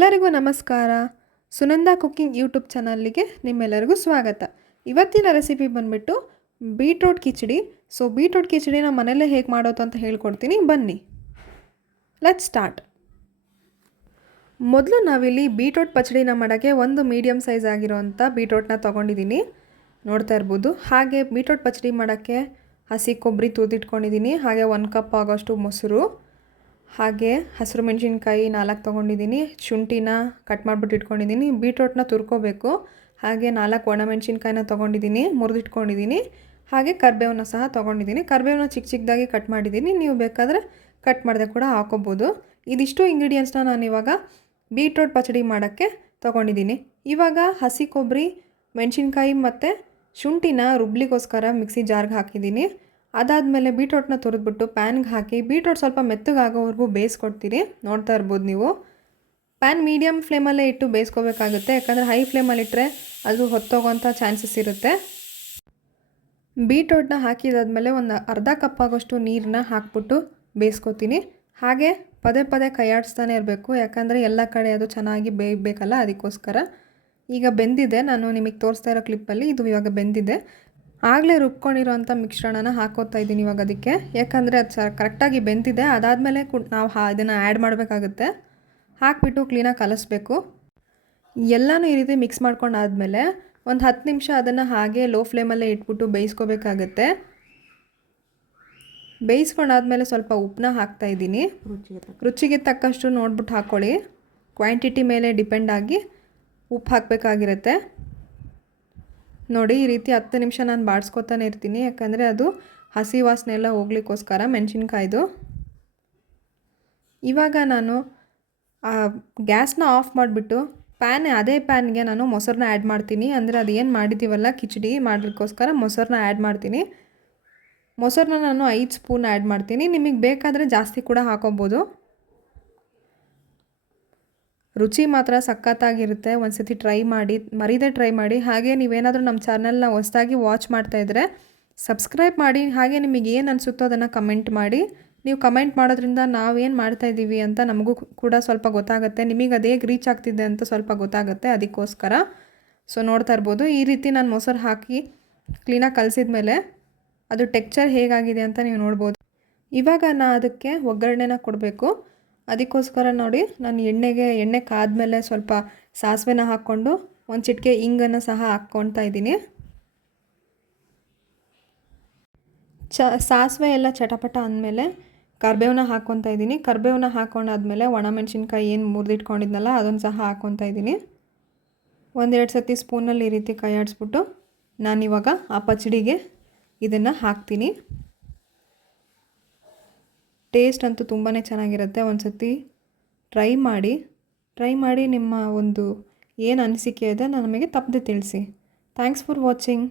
ಎಲ್ಲರಿಗೂ ನಮಸ್ಕಾರ. Sunanda cooking YouTube ಚಾನಲ್ಗೆ ನಿಮ್ಮೆಲ್ಲರಿಗೂ ಸ್ವಾಗತ. ಇವತ್ತಿನ ರೆಸಿಪಿ ಬಂದ್ಬಿಟ್ಟು ಬೀಟ್ರೂಟ್ ಕಿಚಡಿ. ಬೀಟ್ರೂಟ್ ಕಿಚಡಿನ ಮನೆಯಲ್ಲೇ ಹೇಗೆ ಮಾಡೋದು ಅಂತ ಹೇಳ್ಕೊಡ್ತೀನಿ, ಬನ್ನಿ. Let's start. ಮೊದಲು ನಾವಿಲ್ಲಿ ಬೀಟ್ರೂಟ್ ಪಚಡಿನ ಮಾಡೋಕ್ಕೆ ಒಂದು ಮೀಡಿಯಮ್ ಸೈಜ್ ಆಗಿರೋವಂಥ ಬೀಟ್ರೂಟ್ನ ತೊಗೊಂಡಿದ್ದೀನಿ, ನೋಡ್ತಾ ಇರ್ಬೋದು. ಹಾಗೆ ಬೀಟ್ರೂಟ್ ಪಚಡಿ ಮಾಡೋಕ್ಕೆ ಹಸಿ ಕೊಬ್ಬರಿ ತುರಿದಿಟ್ಕೊಂಡಿದ್ದೀನಿ. ಹಾಗೆ 1 ಕಪ್ ಆಗೋಷ್ಟು ಮೊಸರು, ಹಾಗೆ ಹಸಿರು ಮೆಣಸಿನ್ಕಾಯಿ 4 ತೊಗೊಂಡಿದ್ದೀನಿ. ಶುಂಠಿನ ಕಟ್ ಮಾಡಿಬಿಟ್ಟು ಇಟ್ಕೊಂಡಿದ್ದೀನಿ. ಬೀಟ್ರೂಟ್ನ ತುರ್ಕೋಬೇಕು. ಹಾಗೆ 4 ಒಣಮೆಣಸಿನ್ಕಾಯಿನ ತೊಗೊಂಡಿದ್ದೀನಿ, ಮುರಿದಿಟ್ಕೊಂಡಿದ್ದೀನಿ. ಹಾಗೆ ಕರಿಬೇವನ್ನ ಸಹ ತೊಗೊಂಡಿದ್ದೀನಿ. ಕರಿಬೇವನ್ನ ಚಿಕ್ಕ ಚಿಕ್ಕದಾಗಿ ಕಟ್ ಮಾಡಿದ್ದೀನಿ. ನೀವು ಬೇಕಾದರೆ ಕಟ್ ಮಾಡದೆ ಕೂಡ ಹಾಕೋಬೋದು. ಇದಿಷ್ಟು ಇಂಗ್ರೀಡಿಯೆಂಟ್ಸ್ನ ನಾನು ಇವಾಗ ಬೀಟ್ರೂಟ್ ಪಚಡಿ ಮಾಡೋಕ್ಕೆ ತೊಗೊಂಡಿದ್ದೀನಿ. ಇವಾಗ ಹಸಿ ಕೊಬ್ಬರಿ, ಮೆಣಸಿನ್ಕಾಯಿ ಮತ್ತು ಶುಂಠಿನ ರುಬ್ಲಿಗೋಸ್ಕರ ಮಿಕ್ಸಿ ಜಾರ್ಗೆ ಹಾಕಿದ್ದೀನಿ. ಅದಾದಮೇಲೆ ಬೀಟ್ರೂಟ್ನ ತುರಿದ್ಬಿಟ್ಟು ಪ್ಯಾನ್ಗೆ ಹಾಕಿ ಬೀಟ್ರೂಟ್ ಸ್ವಲ್ಪ ಮೆತ್ತಗಾಗೋವರೆಗೂ ಬೇಯಿಸ್ಕೊಡ್ತೀನಿ, ನೋಡ್ತಾ ಇರ್ಬೋದು ನೀವು. ಪ್ಯಾನ್ ಮೀಡಿಯಮ್ ಫ್ಲೇಮಲ್ಲೇ ಇಟ್ಟು ಬೇಯಿಸ್ಕೋಬೇಕಾಗುತ್ತೆ, ಯಾಕಂದರೆ ಹೈ ಫ್ಲೇಮಲ್ಲಿಟ್ಟರೆ ಅದು ಹೊತ್ತೋಗೋಂಥ ಚಾನ್ಸಸ್ ಇರುತ್ತೆ. ಬೀಟ್ರೂಟ್ನ ಹಾಕಿದಾದ್ಮೇಲೆ ಒಂದು ಅರ್ಧ ಕಪ್ ಆಗೋಷ್ಟು ನೀರನ್ನ ಹಾಕ್ಬಿಟ್ಟು ಬೇಯಿಸ್ಕೊತೀನಿ. ಹಾಗೆ ಪದೇ ಪದೇ ಕೈಯಾಡಿಸ್ತಾನೆ ಇರಬೇಕು, ಯಾಕಂದರೆ ಎಲ್ಲ ಕಡೆ ಅದು ಚೆನ್ನಾಗಿ ಬೇಯಬೇಕಲ್ಲ, ಅದಕ್ಕೋಸ್ಕರ. ಈಗ ಬೆಂದಿದೆ, ನಾನು ನಿಮಗೆ ತೋರಿಸ್ತಾ ಇರೋ ಕ್ಲಿಪ್ಪಲ್ಲಿ ಇದು ಇವಾಗ ಬೆಂದಿದೆ. ಆಗಲೇ ರುಬ್ಕೊಂಡಿರೋಂಥ ಮಿಶ್ರಣನ ಹಾಕೋತಾ ಇದ್ದೀನಿ ಇವಾಗ ಅದಕ್ಕೆ, ಯಾಕಂದರೆ ಅದು ಕರೆಕ್ಟಾಗಿ ಬೆಂದಿದೆ. ಅದಾದಮೇಲೆ ನಾವು ಇದನ್ನು ಆ್ಯಡ್ ಮಾಡಬೇಕಾಗುತ್ತೆ. ಹಾಕಿಬಿಟ್ಟು ಕ್ಲೀನಾಗಿ ಕಲಿಸ್ಬೇಕು. ಎಲ್ಲನೂ ಈ ರೀತಿ ಮಿಕ್ಸ್ ಮಾಡ್ಕೊಂಡಾದಮೇಲೆ ಒಂದು 10 ನಿಮಿಷ ಅದನ್ನು ಹಾಗೆ ಲೋ ಫ್ಲೇಮಲ್ಲೇ ಇಟ್ಬಿಟ್ಟು ಬೇಯಿಸ್ಕೋಬೇಕಾಗತ್ತೆ. ಬೇಯಿಸ್ಕೊಂಡಾದ್ಮೇಲೆ ಸ್ವಲ್ಪ ಉಪ್ಪನ್ನ ಹಾಕ್ತಾಯಿದ್ದೀನಿ. ರುಚಿಗೆ ತಕ್ಕಷ್ಟು ನೋಡ್ಬಿಟ್ಟು ಹಾಕ್ಕೊಳ್ಳಿ. ಕ್ವಾಂಟಿಟಿ ಮೇಲೆ ಡಿಪೆಂಡ್ ಆಗಿ ಉಪ್ಪು ಹಾಕಬೇಕಾಗಿರುತ್ತೆ. ನೋಡಿ, ಈ ರೀತಿ 10 ನಿಮಿಷ ನಾನು ಬಾಡಿಸ್ಕೊತಾನೆ ಇರ್ತೀನಿ, ಯಾಕಂದರೆ ಅದು ಹಸಿ ವಾಸನೆ ಎಲ್ಲ ಹೋಗ್ಲಿಕ್ಕೋಸ್ಕರ ಮೆಣಸಿನ್ಕಾಯ್ದು. ಇವಾಗ ನಾನು ಗ್ಯಾಸ್ನ ಆಫ್ ಮಾಡಿಬಿಟ್ಟು ಅದೇ ಪ್ಯಾನ್ಗೆ ನಾನು ಮೊಸರನ್ನ ಆ್ಯಡ್ ಮಾಡ್ತೀನಿ. ಅಂದರೆ ಅದು ಏನು ಮಾಡಿದ್ದೀವಲ್ಲ ಕಿಚಡಿ ಮಾಡಲಿಕ್ಕೋಸ್ಕರ ಮೊಸರನ್ನ ಆ್ಯಡ್ ಮಾಡ್ತೀನಿ. ಮೊಸರನ್ನ ನಾನು 5 ಸ್ಪೂನ್ ಆ್ಯಡ್ ಮಾಡ್ತೀನಿ. ನಿಮಗೆ ಬೇಕಾದರೆ ಜಾಸ್ತಿ ಕೂಡ ಹಾಕೋಬೋದು. ರುಚಿ ಮಾತ್ರ ಸಖತ್ತಾಗಿರುತ್ತೆ. ಒಂದು ಸತಿ ಟ್ರೈ ಮಾಡಿ, ಮರೀದೆ ಟ್ರೈ ಮಾಡಿ. ಹಾಗೆ ನೀವೇನಾದರೂ ನಮ್ಮ ಚಾನಲ್ನ ಹೊಸದಾಗಿ ವಾಚ್ ಮಾಡ್ತಾಯಿದ್ರೆ ಸಬ್ಸ್ಕ್ರೈಬ್ ಮಾಡಿ. ಹಾಗೆ ನಿಮಗೆ ಏನು ಅನಿಸುತ್ತೋ ಅದನ್ನು ಕಮೆಂಟ್ ಮಾಡಿ. ನೀವು ಕಮೆಂಟ್ ಮಾಡೋದ್ರಿಂದ ನಾವೇನು ಮಾಡ್ತಾಯಿದ್ದೀವಿ ಅಂತ ನಮಗೂ ಕೂಡ ಸ್ವಲ್ಪ ಗೊತ್ತಾಗುತ್ತೆ. ನಿಮಗೆ ಅದು ಹೇಗೆ ರೀಚ್ ಆಗ್ತಿದೆ ಅಂತ ಸ್ವಲ್ಪ ಗೊತ್ತಾಗುತ್ತೆ, ಅದಕ್ಕೋಸ್ಕರ. ನೋಡ್ತಾ ಇರ್ಬೋದು, ಈ ರೀತಿ ನಾನು ಮೊಸರು ಹಾಕಿ ಕ್ಲೀನಾಗಿ ಕಲಸಿದ ಮೇಲೆ ಅದು ಟೆಕ್ಸ್ಚರ್ ಹೇಗಾಗಿದೆ ಅಂತ ನೀವು ನೋಡ್ಬೋದು. ಇವಾಗ ನಾನು ಅದಕ್ಕೆ ಒಗ್ಗರಣೆನ ಕೊಡಬೇಕು. ಅದಕ್ಕೋಸ್ಕರ ನೋಡಿ, ನಾನು ಎಣ್ಣೆ ಕಾದ್ಮೇಲೆ ಸ್ವಲ್ಪ ಸಾಸಿವೆನ ಹಾಕ್ಕೊಂಡು ಒಂದು ಚಿಟಿಕೆ ಇಂಗನ್ನು ಸಹ ಹಾಕ್ಕೊಳ್ತಾ ಇದ್ದೀನಿ. ಸಾಸಿವೆ ಎಲ್ಲ ಚಟಪಟ ಅಂದಮೇಲೆ ಕರಿಬೇವನ್ನ ಹಾಕ್ಕೊತಾ ಇದ್ದೀನಿ. ಕರಿಬೇವನ್ನ ಹಾಕ್ಕೊಂಡಾದ್ಮೇಲೆ ಒಣಮೆಣಸಿನ್ಕಾಯಿ ಏನು ಮುರಿದಿಟ್ಕೊಂಡಿದ್ನಲ್ಲ ಅದನ್ನು ಸಹ ಹಾಕ್ಕೊತಾ ಇದ್ದೀನಿ. 1-2 ಸತಿ ಸ್ಪೂನಲ್ಲಿ ಈ ರೀತಿ ಕೈ ಆಡಿಸ್ಬಿಟ್ಟು ನಾನಿವಾಗ ಆ ಪಚಡಿಗೆ ಇದನ್ನು ಹಾಕ್ತೀನಿ. ಟೇಸ್ಟ್ ಅಂತೂ ತುಂಬಾ ಚೆನ್ನಾಗಿರುತ್ತೆ. ಒಂದು ಸತಿ ಟ್ರೈ ಮಾಡಿ ನಿಮ್ಮ ಒಂದು ಏನು ಅನಿಸಿಕೆ ಇದೆ ನಮಗೆ ತಪ್ಪದೆ ತಿಳಿಸಿ. Thanks for watching.